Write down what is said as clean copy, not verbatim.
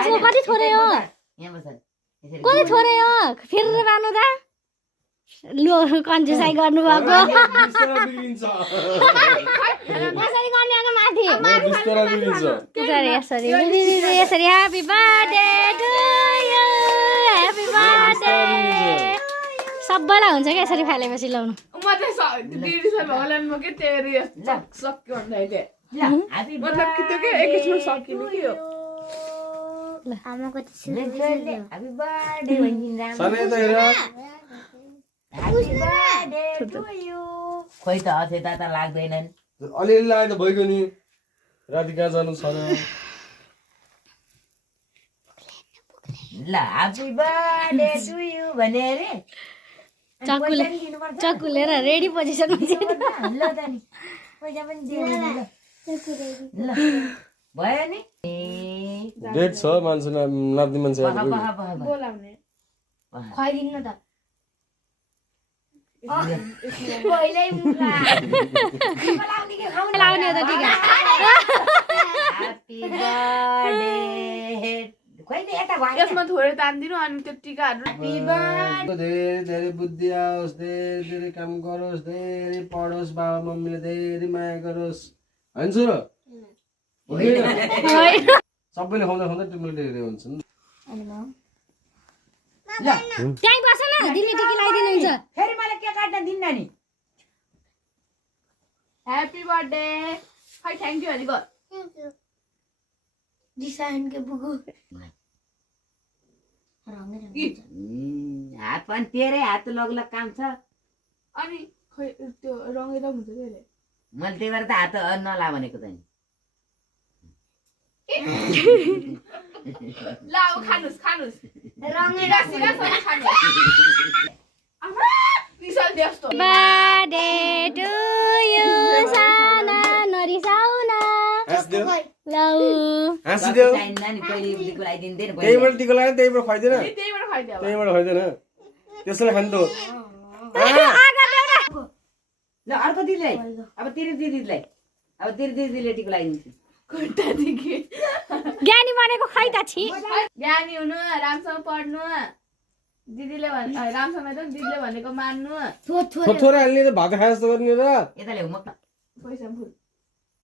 यसमा कति थोरै हो यहाँ बस कति थोरै हो फेरि बानु त लो कन्जुसाइ गर्नुभएको यसरी गर्ने आएको माथि यसरी happy birthday to you happy birthday सबैलाई हुन्छ क्या यसरी फालेपछि लाउनु म चाहिँ दिदीसँग भगवान म के तेरी सक्यो भन्दै मतलब कि त्यो के एकैछिनमा सकिनु के हो आमाको ह्यापी बर्थडे भनिदिँदा खोइ त अचेता त लाग्दैनन् अलिअलि लाग्यो त भइगयो नि राति कहाँ जानु छ र ल ह्यापी बर्थडे टु यु भने रे चक्कु लिएर रेडी पोजिसनमा ल त नि पैसा पनि दिनु ल भयो नि डेट छ मान्छे नाच्ने मान्छे बोलाउने खुवाइदिनु न त लाउने हो त टिका ह्यापी बर्थडे खोइ नि यता भयो यसमा थोरै तान्दिनु अनि त्यो टिकाहरू धेरै धेरै बुद्धि आओस् धेरै धेरै काम गरोस् धेरै पढोस् बाबा मम्मीले धेरै माया गरोस् होइन छोरो सबैले खुवाउँदा खुवाउँदा तिमीले धेरै हुन्छ नि त्यहीँ बस न दिदी टिकी लगाइदिनुहुन्छ फेरि मलाई के काट्न दिन्न नि ह्यापी बर्थडे खै थ्याङ्क यू हरिको हात पनि तेरै हात लग्लग काम छ अनि खै त्यो रङ्गेर हुन्छ के अरे मैले त्यही भएर त हात नला भनेको त नि ल अब खानुस् खानुस् रङ्गेर सिधा खानुस् रिसल जस्तो बर्थडे टु यु साना नरिसाउन लौ हाँसिदेऊ चाहिन्न नि कहिले टिको लगाइदिँदैन त्यहीबाट टिको लाग्यो त्यहीबाट खुवाइदिएन त्यहीबाट खाइदियो अब त्यहीबाट खुवाइदिएन त्यसलाई खानु त हो ल अर्को दिदीलाई अब तेरो दिदीलाई अब तेरो दिदीले टिको लगाइदिन्छु खुट्टादेखि ज्ञानी बनेको खै त छि ज्ञानी हुनु राम्रोसँग पढ्नु दिदीले राम्रोसँग त दिदीले भनेको मान्नु थोरै हाल्ने त भात खाए जस्तो गर्ने र यता ल्याउ म पैसा फुल